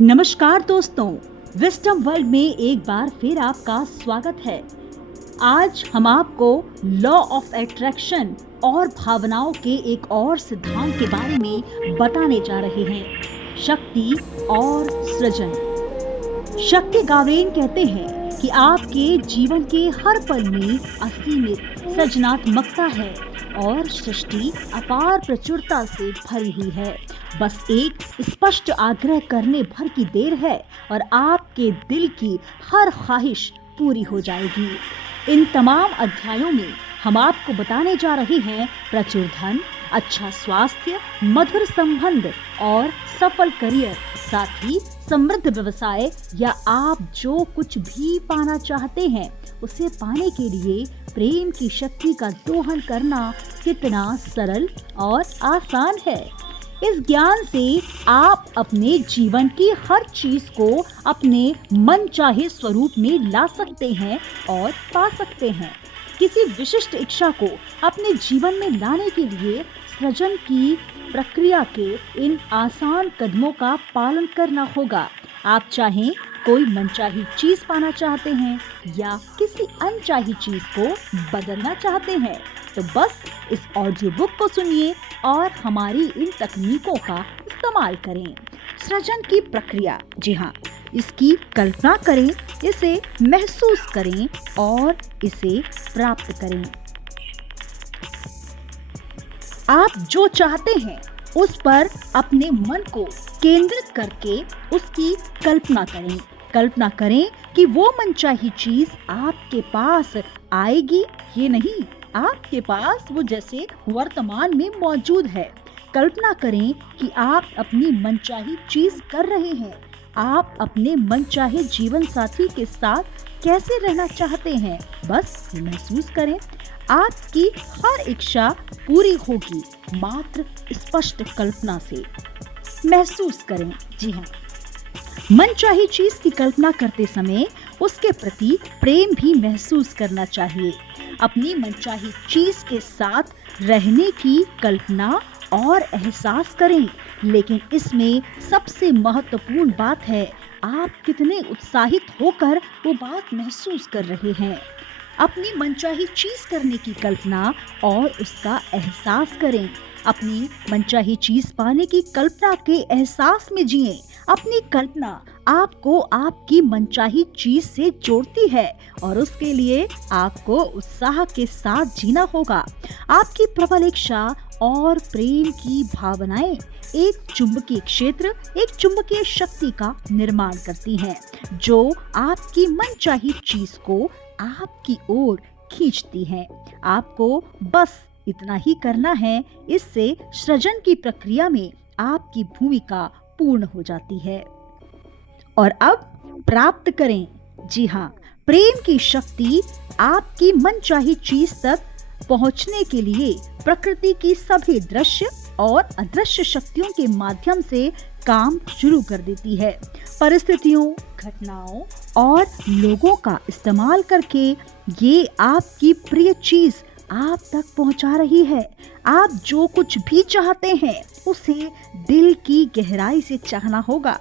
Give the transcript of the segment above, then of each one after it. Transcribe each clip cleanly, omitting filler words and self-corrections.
नमस्कार दोस्तों, wisdom world में एक बार फिर आपका स्वागत है। आज हम आपको लॉ ऑफ अट्रैक्शन और भावनाओं के एक और सिद्धांत के बारे में बताने जा रहे हैं, शक्ति और सृजन। शक्ति गावरेन कहते हैं कि आपके जीवन के हर पल में असीमित सृजनात्मकता है और सृष्टि अपार प्रचुरता से भरी हुई है। बस एक स्पष्ट आग्रह करने भर की देर है और आपके दिल की हर ख्वाहिश पूरी हो जाएगी। इन तमाम अध्यायों में हम आपको बताने जा रहे हैं प्रचुर धन, अच्छा स्वास्थ्य, मधुर संबंध और सफल करियर, साथ ही समृद्ध व्यवसाय या आप जो कुछ भी पाना चाहते हैं उसे पाने के लिए प्रेम की शक्ति का दोहन करना कितना सरल और आसान है। इस ज्ञान से आप अपने जीवन की हर चीज को अपने मन चाहे स्वरूप में ला सकते हैं और पा सकते हैं। किसी विशिष्ट इच्छा को अपने जीवन में लाने के लिए सृजन की प्रक्रिया के इन आसान कदमों का पालन करना होगा। आप चाहें कोई मनचाही चीज पाना चाहते हैं या किसी अनचाही चीज को बदलना चाहते हैं, तो बस इस ऑडियो बुक को सुनिए और हमारी इन तकनीकों का इस्तेमाल करें। सृजन की प्रक्रिया, जी हाँ, इसकी कल्पना करें, इसे महसूस करें और इसे प्राप्त करें। आप जो चाहते हैं उस पर अपने मन को केंद्रित करके उसकी कल्पना करें। कल्पना करें कि वो मनचाही चीज आपके पास आएगी, ये नहीं, आपके पास वो जैसे वर्तमान में मौजूद है। कल्पना करें कि आप अपनी मनचाही चीज कर रहे हैं। आप अपने मनचाहे जीवन साथी के साथ कैसे रहना चाहते हैं, बस महसूस करें। आपकी हर इच्छा पूरी होगी मात्र स्पष्ट कल्पना से। महसूस करें, जी हाँ, मनचाही चीज की कल्पना करते समय उसके प्रति प्रेम भी महसूस करना चाहिए। अपनी मनचाही चीज के साथ रहने की कल्पना और एहसास करें, लेकिन इसमें सबसे महत्वपूर्ण बात है आप कितने उत्साहित होकर वो बात महसूस कर रहे हैं। अपनी मनचाही चीज करने की कल्पना और उसका एहसास करें। अपनी मनचाही चीज पाने की कल्पना के एहसास में जिएं। अपनी कल्पना आपको आपकी मनचाही चीज से जोड़ती है और उसके लिए आपको उत्साह के साथ जीना होगा। आपकी प्रबल इच्छा और प्रेम की भावनाएं एक चुंबकीय क्षेत्र, एक चुंबकीय शक्ति का निर्माण करती हैं, जो आपकी मनचाही चीज को आपकी ओर खींचती हैं। आपको बस इतना ही करना है, इससे सृजन की प्रक्रिया में आपकी भूमिका पूर्ण हो जाती है। और अब प्राप्त करें, जी हाँ, प्रेम की शक्ति आपकी मनचाही चीज तक पहुंचने के लिए प्रकृति की सभी दृश्य और अदृश्य शक्तियों के माध्यम से काम शुरू कर देती है। परिस्थितियों, घटनाओं और लोगों का इस्तेमाल करके ये आपकी प्रिय चीज आप तक पहुंचा रही है। आप जो कुछ भी चाहते हैं उसे दिल की गहराई से चाहना होगा।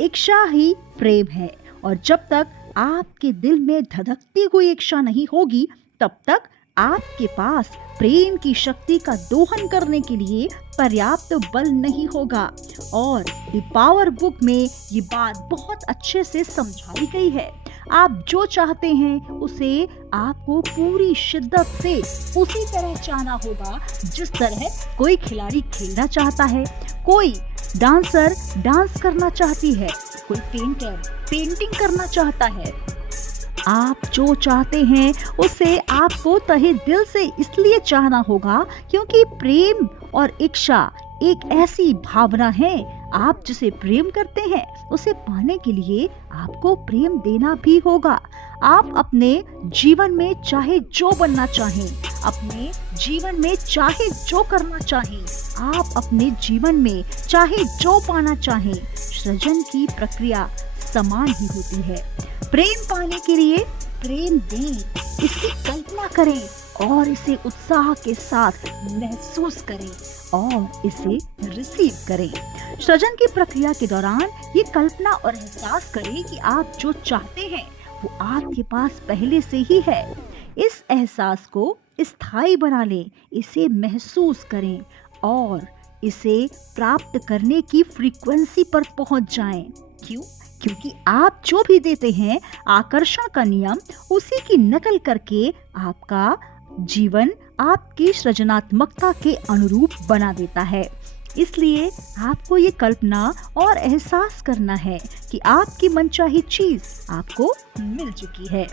इच्छा ही प्रेम है और जब तक आपके दिल में धधकती हुई इच्छा नहीं होगी, तब तक आपके पास प्रेम की शक्ति का दोहन करने के लिए पर्याप्त बल नहीं होगा। और द पावर बुक में ये बात बहुत अच्छे से समझाई गई है। आप जो चाहते हैं उसे आपको पूरी शिद्दत से उसी तरह चाहना होगा जिस तरह कोई खिलाड़ी खेलना चाहता है, कोई डांसर डांस करना चाहती है, कोई पेंटर पेंटिंग करना चाहता है। आप जो चाहते हैं उसे आपको तहे दिल से इसलिए चाहना होगा क्योंकि प्रेम और इच्छा एक ऐसी भावना है। आप जिसे प्रेम करते हैं उसे पाने के लिए आपको प्रेम देना भी होगा। आप अपने जीवन में चाहे जो बनना चाहें, अपने जीवन में चाहे जो करना चाहें, आप अपने जीवन में चाहे जो पाना चाहें, सृजन की प्रक्रिया समान ही होती है। प्रेम पाने के लिए प्रेम दें, इसकी कल्पना करें और इसे उत्साह के साथ महसूस करें और इसे रिसीव करें। सृजन की प्रक्रिया के दौरान ये कल्पना और एहसास करें कि आप जो चाहते हैं वो आपके पास पहले से ही है। इस एहसास को स्थायी बना लें, इसे महसूस करें और इसे प्राप्त करने की फ्रीक्वेंसी पर पहुंच जाएं। क्यों? क्योंकि आप जो भी देते हैं, आकर्षण का नियम उसी की नकल करके आपका जीवन आपकी सृजनात्मकता के अनुरूप बना देता है। इसलिए आपको ये कल्पना और एहसास करना है कि आपकी मनचाही चीज आपको मिल चुकी है।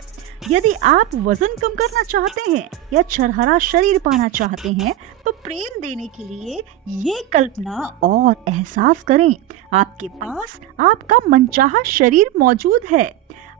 यदि आप वजन कम करना चाहते हैं या छरहरा शरीर पाना चाहते हैं तो प्रेम देने के लिए ये कल्पना और एहसास करें, आपके पास आपका मनचाहा शरीर मौजूद है।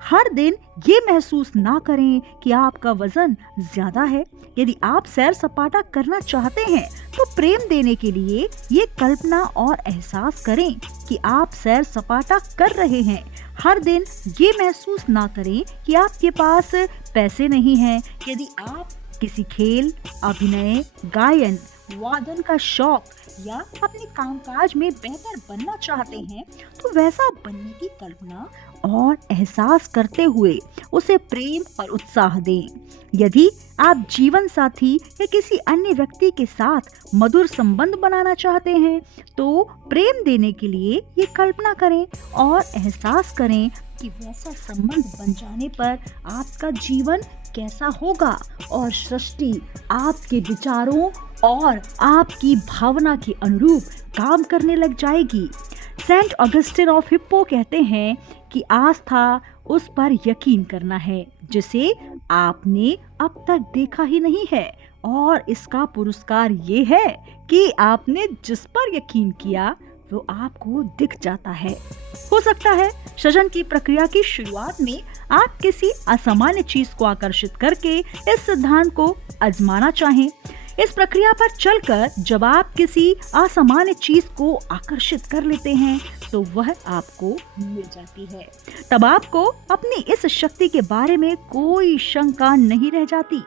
हर दिन ये महसूस ना करें कि आपका वजन ज्यादा है। यदि आप सैर सपाटा करना चाहते हैं तो प्रेम देने के लिए ये कल्पना और एहसास करें कि आप सैर सपाटा कर रहे हैं। हर दिन ये महसूस ना करें कि आपके पास पैसे नहीं हैं। यदि आप किसी खेल, अभिनय, गायन, वादन का शौक या अपने कामकाज में बेहतर बनना चाहते हैं तो वैसा बनने की कल्पना और एहसास करते हुए उसे प्रेम और उत्साह दें। यदि आप जीवन साथी या किसी अन्य व्यक्ति के साथ मधुर संबंध बनाना चाहते हैं तो प्रेम देने के लिए ये कल्पना करें और एहसास करें कि वैसा संबंध बन जाने पर आपका जीवन कैसा होगा और सृष्टि आपके विचारों और आपकी भावना के अनुरूप काम करने लग जाएगी। सेंट ऑगस्टिन ऑफ हिप्पो कहते हैं कि आस्था उस पर यकीन करना है जिसे आपने अब तक देखा ही नहीं है, और इसका पुरस्कार ये है कि आपने जिस पर यकीन किया वो आपको दिख जाता है। हो सकता है सृजन की प्रक्रिया की शुरुआत में आप किसी असामान्य चीज को आकर्षित करके इस सिद्धांत को आजमाना चाहें। इस प्रक्रिया पर चलकर जब आप किसी असामान्य चीज को आकर्षित कर लेते हैं तो वह आपको मिल जाती है। तब आपको अपनी इस शक्ति के बारे में कोई शंका नहीं रह जाती।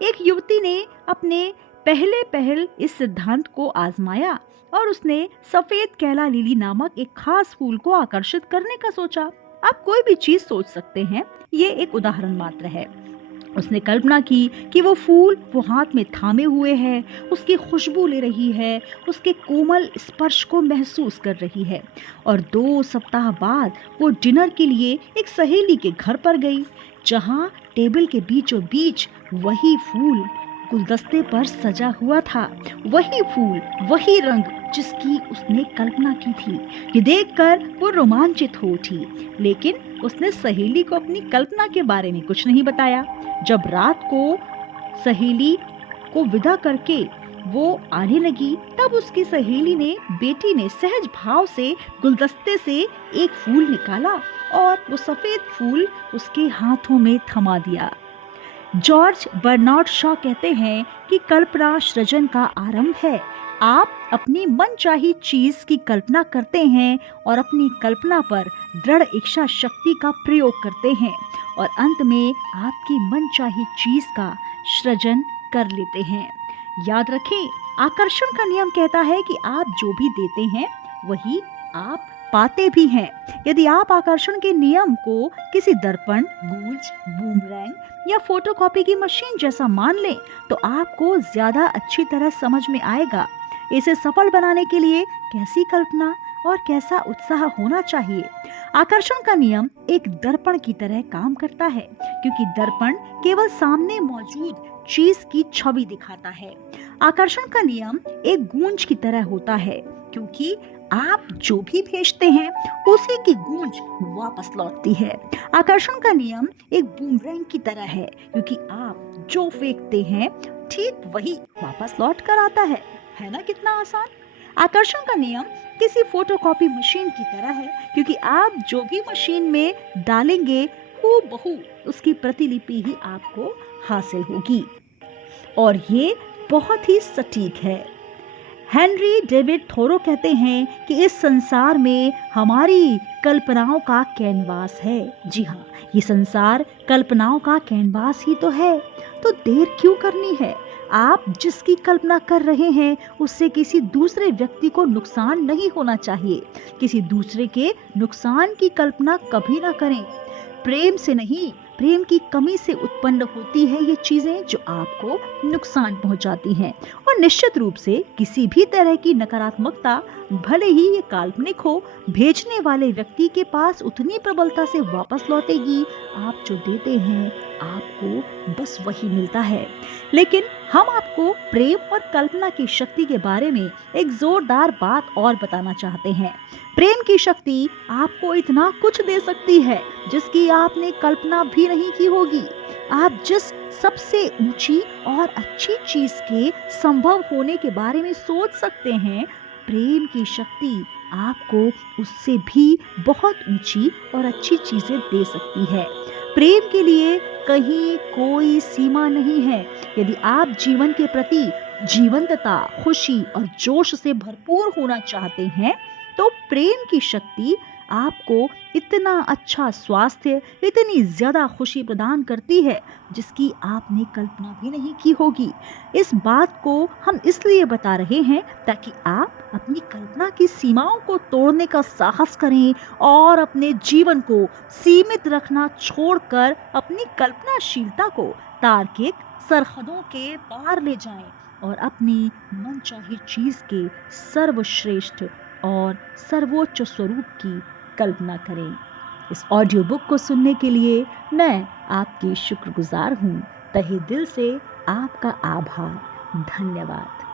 एक युवती ने अपने पहल इस सिद्धांत को आजमाया और उसने सफेद कैला लिली नामक एक खास फूल को आकर्षित करने का सोचा। आप कोई भी चीज सोच सकते हैं, ये एक उदाहरण मात्र है। उसने कल्पना की कि वो फूल वो हाथ में थामे हुए है, उसकी खुशबू ले रही है, उसके कोमल स्पर्श को महसूस कर रही है। और 2 सप्ताह बाद वो डिनर के लिए एक सहेली के घर पर गई, जहाँ टेबल के बीचों बीच वही फूल गुलदस्ते पर सजा हुआ था। वही फूल, वही रंग जिसकी उसने कल्पना की थी। ये देखकर वो रोमांचित हो उठी, लेकिन उसने सहेली को अपनी कल्पना के बारे में कुछ नहीं बताया। जब रात को सहेली को विदा करके वो आने लगी, तब उसकी सहेली ने बेटी ने सहज भाव से गुलदस्ते से एक फूल निकाला और वो सफेद फूल उसके हाथों में थमा दिया। जॉर्ज बर्नार्ड शॉ कहते हैं कि कल्पना सृजन का आरंभ है। आप अपनी मनचाही चीज की कल्पना करते हैं और अपनी कल्पना पर दृढ़ इच्छा शक्ति का प्रयोग करते हैं और अंत में आपकी मनचाही चीज का सृजन कर लेते हैं। याद रखें, आकर्षण का नियम कहता है कि आप जो भी देते हैं वही आप पाते भी हैं। यदि आप आकर्षण के नियम को किसी दर्पण, गूंज, बूमरैंग या फोटोकॉपी की मशीन जैसा मान लें तो आपको ज्यादा अच्छी तरह समझ में आएगा। इसे सफल बनाने के लिए कैसी कल्पना और कैसा उत्साह होना चाहिए। आकर्षण का नियम एक दर्पण की तरह काम करता है, क्योंकि दर्पण केवल सामने मौजूद चीज की छवि दिखाता है। आकर्षण का नियम एक गूंज की तरह होता है, क्योंकि आप जो भी भेजते हैं उसी की गूंज वापस लौटती है। आकर्षण का नियम एक बूमरैंग की तरह है, क्योंकि आप जो फेंकते हैं ठीक वही वापस लौट कर आता है ना? कितना आसान। आकर्षण का नियम किसी फोटोकॉपी मशीन की तरह है, क्योंकि आप जो भी मशीन में डालेंगे हूबहू उसकी प्रतिलिपि ही आपको हासिल होगी, और ये बहुत ही सटीक है। हेनरी डेविड थोरो कहते हैं कि इस संसार में हमारी कल्पनाओं का कैनवास है। जी हाँ, ये संसार कल्पनाओं का कैनवास ही तो है। तो देर क्यों करनी है? आप जिसकी कल्पना कर रहे हैं उससे किसी दूसरे व्यक्ति को नुकसान नहीं होना चाहिए। किसी दूसरे के नुकसान की कल्पना कभी ना करें। प्रेम से नहीं, प्रेम की कमी से उत्पन्न होती है ये चीजें जो आपको नुकसान पहुंचाती हैं। और निश्चित रूप से किसी भी तरह की नकारात्मकता, भले ही ये काल्पनिक हो, भेजने वाले व्यक्ति के पास उतनी प्रबलता से वापस लौटेगी। आप जो देते हैं आपको बस वही मिलता है। लेकिन हम आपको प्रेम और कल्पना की शक्ति के बारे में एक जोरदार बात और बताना चाहते हैं। प्रेम की शक्ति आपको इतना कुछ दे सकती है जिसकी आपने कल्पना भी नहीं की होगी। आप जिस सबसे ऊंची और अच्छी चीज के संभव होने के बारे में सोच सकते हैं, प्रेम की शक्ति आपको उससे भी बहुत ऊंची और अच्छी चीजें दे सकती है। प्रेम के लिए कहीं कोई सीमा नहीं है। यदि आप जीवन के प्रति जीवंतता, खुशी और जोश से भरपूर होना चाहते हैं, तो प्रेम की शक्ति आपको इतना अच्छा स्वास्थ्य, इतनी ज्यादा खुशी प्रदान करती है जिसकी आपने कल्पना भी नहीं की होगी। इस बात को हम इसलिए बता रहे हैं ताकि आप अपनी कल्पना की सीमाओं को तोड़ने का साहस करें और अपने जीवन को सीमित रखना छोड़कर अपनी कल्पनाशीलता को तार्किक सरहदों के पार ले जाएं और अपनी मनचाही चीज के सर्वश्रेष्ठ और सर्वोच्च स्वरूप की कल्पना करें। इस ऑडियो बुक को सुनने के लिए मैं आपकी शुक्रगुजार हूँ। तहे दिल से आपका आभार। धन्यवाद।